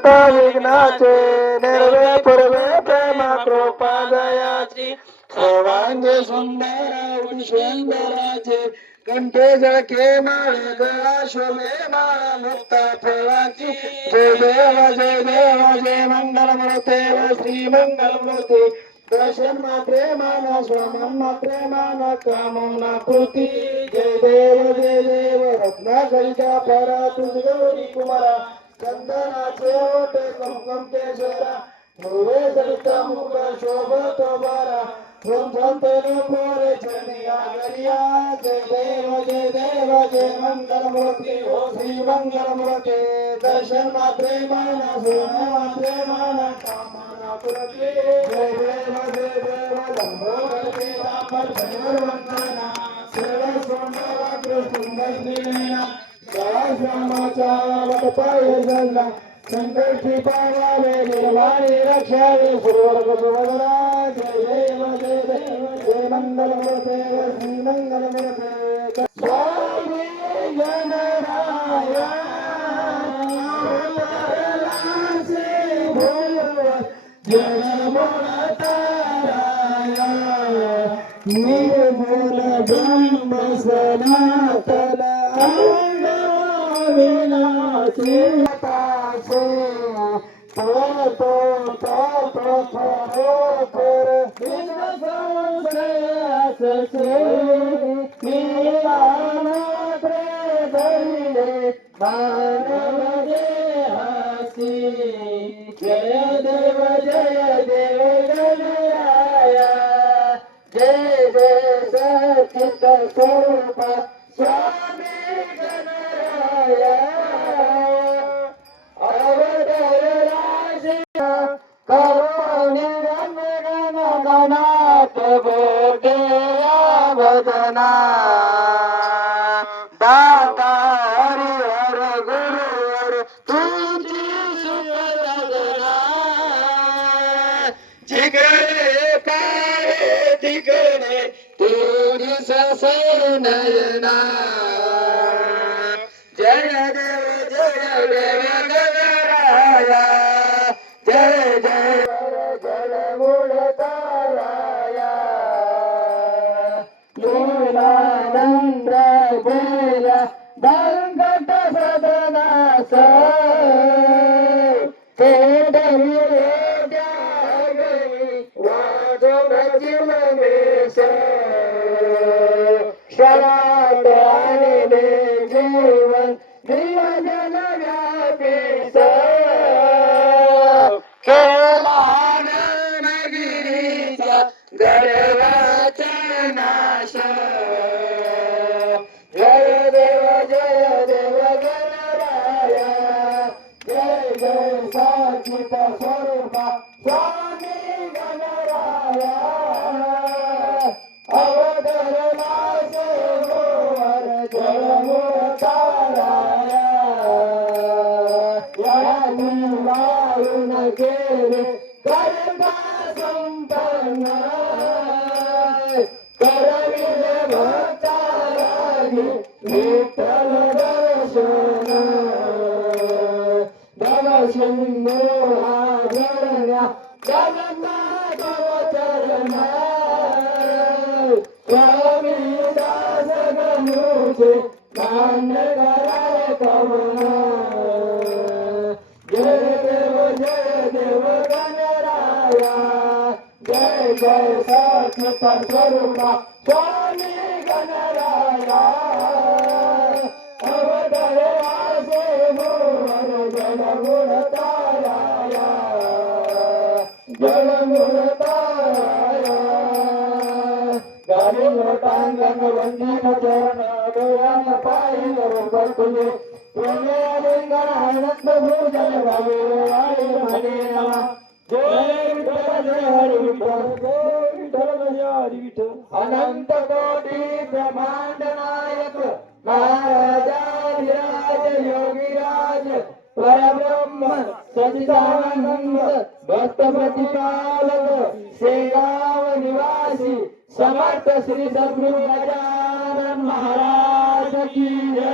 करता विघ्नाचे निर्वे पूर्वे प्रेम कृपा दयाची सर्वांगे सुंदर उषेंदराचे कंठे जळके माळ गळा शोभे माळ मुक्ता फळाची जय देव जय देव जय मंगल मूर्ते श्री मंगल मूर्ती दर्शन मात्रे मान श्रमण मात्रे मान कामना कृती जय देव रत्नाकरिता परा तुझ गौरी कुमारा चंदनाचे ओटे कुमकुम केशरा मोरे सरिता मुख शोभतो बारा झुंझुंतनु मोरे चरनिया गरिया जय देव जय मंगल मूर्ती हो श्री मंगल मूर्ती दर्शन मात्रे मान श्रवण मात्रे मान कामना पूर्ती जय देव लंबोदर पीतांबर धनुर वंदना सरळ सोंडा कृष्ण श्रीनयना श्यामाचा वटपाय जंगा संकटी पावावे निर्वाणी रक्षावे सुरवर्ग सुभद्रा जय देव जय मंगल मूर्ते श्री मंगल मूर्ते स्वामी गणराया निर्मूल ब्रह्म सनातन विनाशी तासे तो कर संशयाससे निवाना प्रेदरिले मानव देहासी जय देव गणराया जय जय सचित स्वरूप स्वामी गणराया अवतार राजे करुणी गणात बोटे वदना दाता हरिहर गुरुवर तुझी सुखदना जिगरे काय दिगरे तुझी ससनयना जय देव गणराया जय जय जल मूळ ताराया लीलानंद बोला दंगट सदनास तेडविरे जागरी वाजो भजमेश शराट आणि जीवन दिवजन व्यापीस केला नगिरीचा गर्वाचा नाश जय देव गणराया जय जय सचित स्वरूपा स्वामी गणराया अवतार नासे गोवर जळमूळ ताराया यानी वाळून गेले करता संपन्न करविले भक्तारागी विठ्ठल दर्शन भवसिंधू हा जळण्या जगन्नाथ चरण स्वामी दास गणूचे मान्य कराय कमन जय देव गणराया जय जय सचित स्वरूपा स्वामी गणराया अवतार आसे मोर जलमूळ ताराया जलमूळ ताराया गाडी लोटांगण वंदन चरण डोळ्यान पायी बरोबर तुझे प्रेमे लिंगण आनंद भूजल भावे वाळे म्हणे नवा जय विठ्ठल जय हरी विठ्ठल जय विठ्ठल जय हरी विठ्ठल अनंत कोटी ब्रह्मांड नायक महाराजाधिराज योगीराज परब्रह्म सच्चिदानंद भक्त प्रतिपालक शेगाव निवासी समर्थ श्री सद्गुरु गजानन महाराज की जय